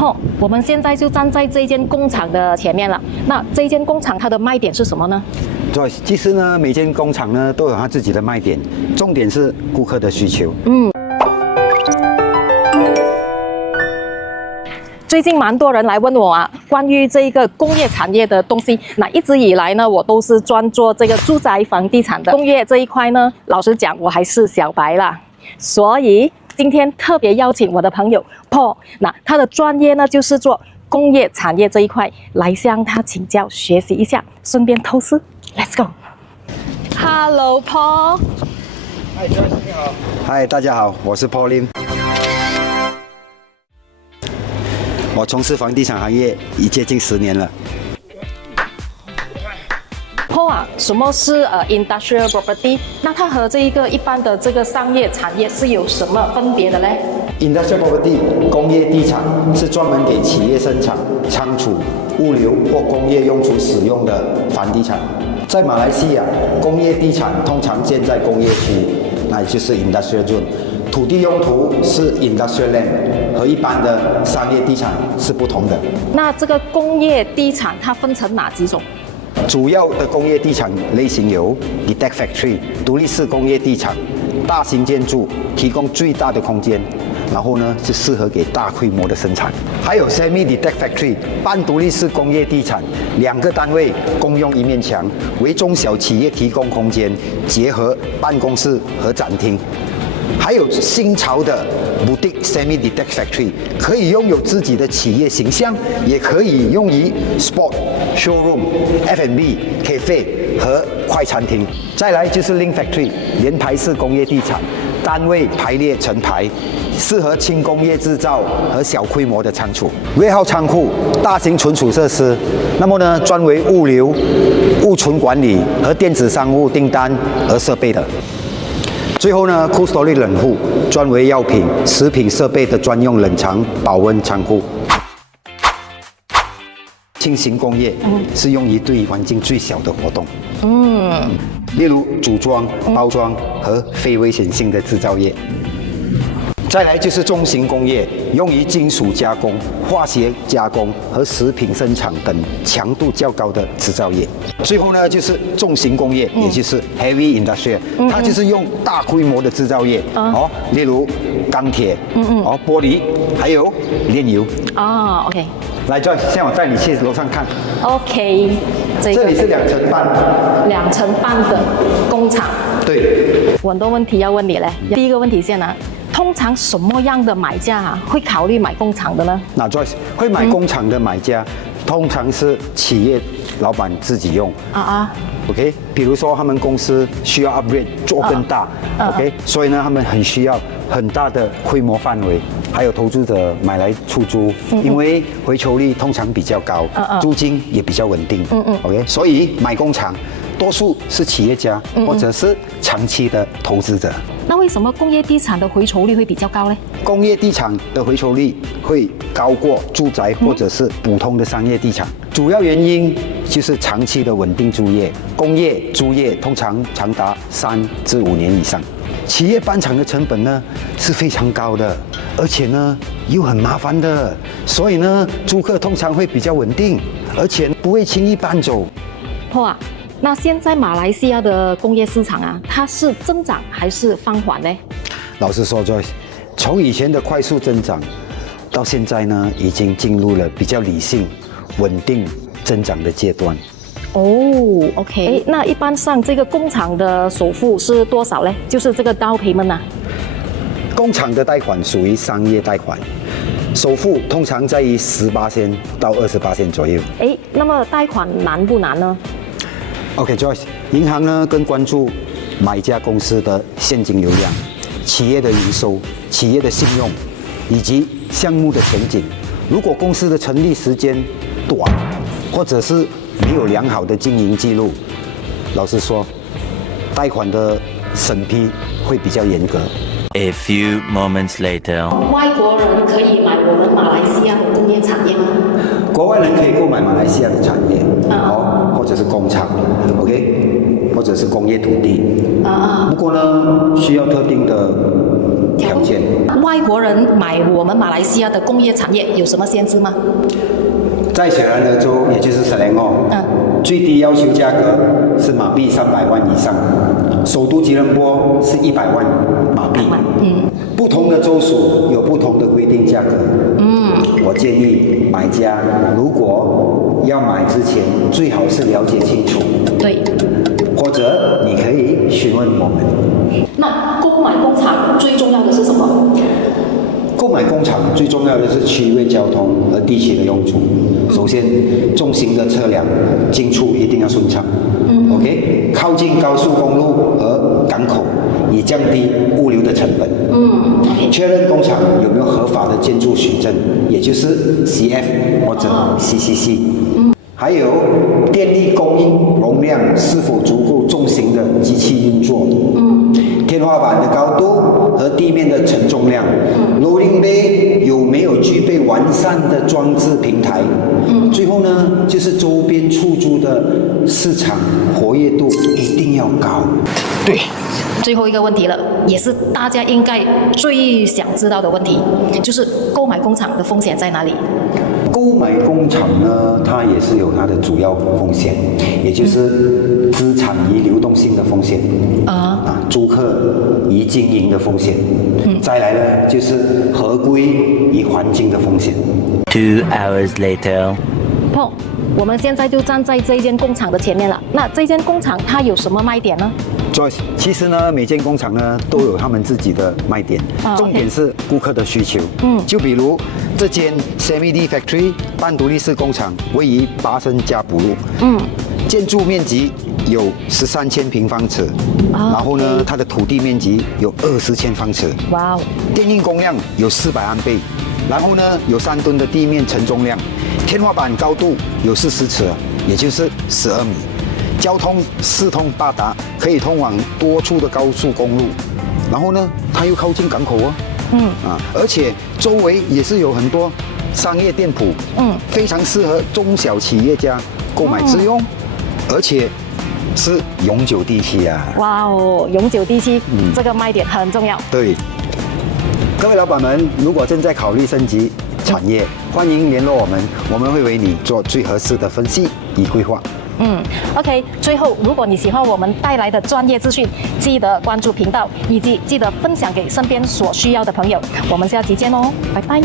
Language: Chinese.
Paul，我们现在就站在这间工厂的前面了。那这间工厂它的卖点是什么呢？对，其实呢，每间工厂呢都有它自己的卖点，重点是顾客的需求。最近蛮多人来问我啊，关于这个工业产业的东西。那一直以来呢，我都是专做这个住宅房地产的工业这一块呢。老实讲，我还是小白啦，所以今天特别邀请我的朋友 Paul， 那他的专业呢就是做工业产业这一块，来向他请教学习一下，顺便偷师。Let's go。Hello Paul。嗨 Joyce 你好。嗨，大家好，我是 Paul Lim。我从事房地产行业已接近10年了。Paul 啊，什么是industrial property？ 那它和这一个一般的这个商业产业是有什么分别的嘞 Industrial property 工业地产是专门给企业生产、仓储、物流或工业用途使用的房地产。在马来西亚，工业地产通常建在工业区，那也就是 industrial zone。土地用途是 industrial land， 和一般的商业地产是不同的。那这个工业地产它分成哪几种？主要的工业地产类型有 detached factory 独立式工业地产，大型建筑提供最大的空间，然后呢是适合给大规模的生产。还有 semi detached factory 半独立式工业地产，2个单位共用一面墙，为中小企业提供空间，结合办公室和展厅。还有新潮的 boutique semi detached factory， 可以拥有自己的企业形象，也可以用于 sport showroom、F&B、cafe 和快餐厅。再来就是 link factory 连排式工业地产，单位排列成排，适合轻工业制造和小规模的仓储。warehouse 仓库大型存储设施，那么呢专为物流、物存管理和电子商务订单而设备的。最后呢 ，cold storage 冷库专为药品、食品设备的专用冷藏保温仓库。轻型工业是用于对环境最小的活动，例如组装、包装和非危险性的制造业。再来就是重型工业，用于金属加工、化学加工和食品生产等强度较高的制造业。最后呢，就是重型工业，也就是 heavy industrial， 它就是用大规模的制造业，例如钢铁，玻璃，还有炼油。OK。来 ，Joyce， 现在我带你去楼上看。OK， 这里是2层半，2层半的工厂。对。我很多问题要问你嘞。第一个问题先啊。通常什么样的买家会考虑买工厂的呢？那 Joyce 会买工厂的买家，通常是企业老板自己用。OK， 比如说他们公司需要 upgrade 做更大，OK， 所以呢他们很需要很大的规模范围，还有投资者买来出租，因为回酬率通常比较高，租金也比较稳定，OK， 所以买工厂多数是企业家或者是长期的投资者。那为什么工业地产的回酬率会比较高呢？工业地产的回酬率会高过住宅或者是普通的商业地产，主要原因就是长期的稳定租业。工业租业通常长达3至5年以上。企业搬厂的成本呢是非常高的，而且呢又很麻烦的，所以呢租客通常会比较稳定，而且不会轻易搬走。那现在马来西亚的工业市场它是增长还是放缓呢？老实说 ，Joyce， 从以前的快速增长，到现在呢，已经进入了比较理性、稳定增长的阶段。OK， 那一般上这个工厂的首付是多少呢？就是这个down payment工厂的贷款属于商业贷款，首付通常在于18%到20%左右。那么贷款难不难呢？OK Joyce， 银行呢更关注买家公司的现金流量、企业的营收、企业的信用以及项目的前景。如果公司的成立时间短，或者是没有良好的经营记录，老实说，贷款的审批会比较严格。A few moments later， 外国人可以买我们马来西亚的工业产业吗？国外人可以购买马来西亚的产业，或者是工厂 ，OK， 或者是工业土地。不过呢，需要特定的条件。外国人买我们马来西亚的工业产业有什么限制吗？在雪兰莪州，也就是斯兰哦，最低要求价格是马币300万以上，首都吉隆坡是100万马币。不同的州属有不同的规定价格。我建议买家如果要买之前，最好是了解清楚。对。或者你可以询问我们。那购买工厂最重要的是什么？购买工厂最重要的是区域交通和地区的用途。首先，重型的车辆进出一定要顺畅。OK， 靠近高速公路和港口，以降低物流的成本。确认工厂有没有合法的建筑许证，也就是 CF 或者 CCC。还有电力供应容量是否足够重型的机器运作，天花板的高度和地面的承重量，loading bay 有没有具备完善的装置平台，最后呢就是周边出租的市场活跃度一定要高。对，最后一个问题了，也是大家应该最想知道的问题，就是购买工厂的风险在哪里？购买工厂呢，它也是有它的主要风险，也就是资产移流动性的风险，租客移经营的风险，再来呢就是合规与环境的风险。2 hours later. Paul，我们现在就站在这间工厂的前面了。那这间工厂它有什么卖点呢Joyce， 其实呢，每间工厂呢都有他们自己的卖点，重点是顾客的需求。就比如这间 Semi-D Factory 半独立式工厂位于巴生加普路，建筑面积有13000平方尺，然后呢，它的土地面积有20千方尺。哇哦！电应供量有400安倍，然后呢有3吨的地面承重量，天花板高度有40尺，也就是12米。交通四通八达，可以通往多处的高速公路，然后呢，它又靠近港口哦，而且周围也是有很多商业店铺，非常适合中小企业家购买自用，而且是永久地契啊！哇哦，永久地契，这个卖点很重要。对，各位老板们，如果正在考虑升级产业，欢迎联络我们，我们会为你做最合适的分析与规划。OK， 最后，如果你喜欢我们带来的专业资讯，记得关注频道，以及记得分享给身边所需要的朋友。我们下期见哦，拜拜。